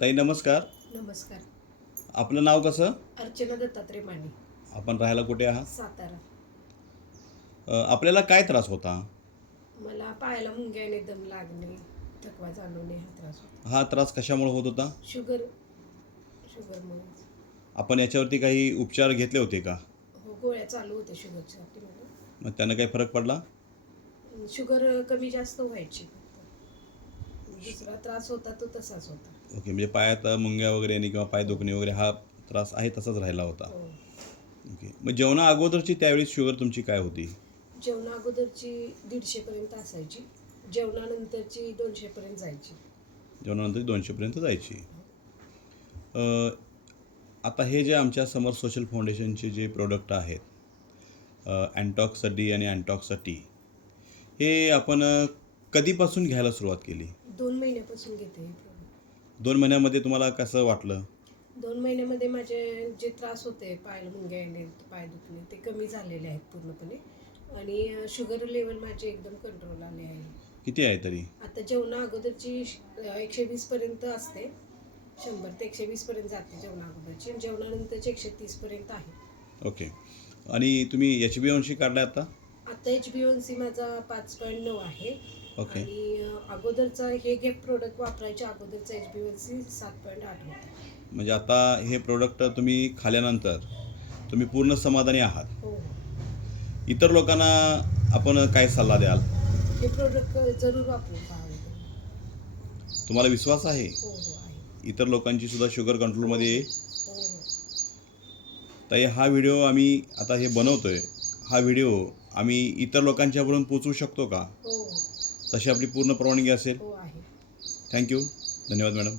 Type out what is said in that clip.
ताई नमस्कार. नमस्कार. आपलं नाव कसं? अर्चना दत्तात्रय माने. आपण राहायला कुठे आहात? सातारा. अ, आपल्याला काय त्रास होता? मला पायाला मुंग्याने दम लागणे थकवा जाणवणे हा त्रास होता. हा त्रास कशामुळे होत होता? शुगर शुगरमुळे. आपण याच्यावरती काही उपचार घेतले होते का? हो गोळ्या चालू होत्या शुगरसाठी मला. मग त्यानं काही फरक पडला? शुगर कमी जास्त व्हायची. दुसरा त्रास होता तो तसाच होता. ओके म्हणजे पायात मुंग्या वगैरे आणि किंवा पाय दुखणे वगैरे हा त्रास आहे तसाच राहिला होता. हो. ओके मग जेवणा अगोदरची त्यावेळी शुगर तुमची काय होती? जेवणा अगोदरची दीडशेपर्यंत असायची जेवणानंतरची दोनशेपर्यंत जायची. जेवणानंतर दोनशेपर्यंत जायची. अ, आता हे जे आमच्या समर सोशल फाउंडेशनचे जे प्रोडक्ट आहेत अँटॉक्सा डी आणि अँटॉक्सा टी हे आपण अ, कधीपासून घ्यायला सुरुवात केली? महिन्यापासून घेते हे product. दोन महिन्यामध्ये तुम्हाला कसं वाटलं? दोन महिन्यामध्ये माझे जे त्रास होते पायाला मुंग्या येणे पाय दुखणे ते कमी झालेले आहेत पूर्णपणे. आणि शुगर लेवल माझे एकदम कंट्रोल आले आहे. किती आहे तरी? आता जेवणा अगोदरची एकशे वीस पर्यंत असते. शंभर ते एकशे वीस पर्यंत जाते जेवणा अगोदरची. आणि जेवणानंतरची एकशे तीस पर्यंत आहे. ओके. आणि तुम्ही एच बी काढला आता? आता एच बी सी माझा पाच पॉईंट नऊ आहे. ओके. आणि अगोदरचा हे घे प्रोडक्ट वापरायच्या अगोदरचा एच बी सी सात पॉईंट आठ होता. म्हणजे आता हे प्रोडक्ट तुम्ही खाल्यानंतर तुम्ही पूर्ण समाधानी आहात. हो. इतर लोकांना आपण काय सल्ला द्याल? हे प्रोडक्ट जरूर वापरून पाहावे तुम्हाला विश्वास आहे? हो हो आहे. इतर लोकांची सुद्धा शुगर कंट्रोलमध्ये येईल? हो हो. तर हा व्हिडिओ आम्ही आता हे बनवतोय. हा व्हिडिओ आम्ही इतर लोकांच्यापर्यंत पोचवू शकतो का? हो. तशी आपली पूर्ण परवानगी असेल थँक्यू धन्यवाद मॅडम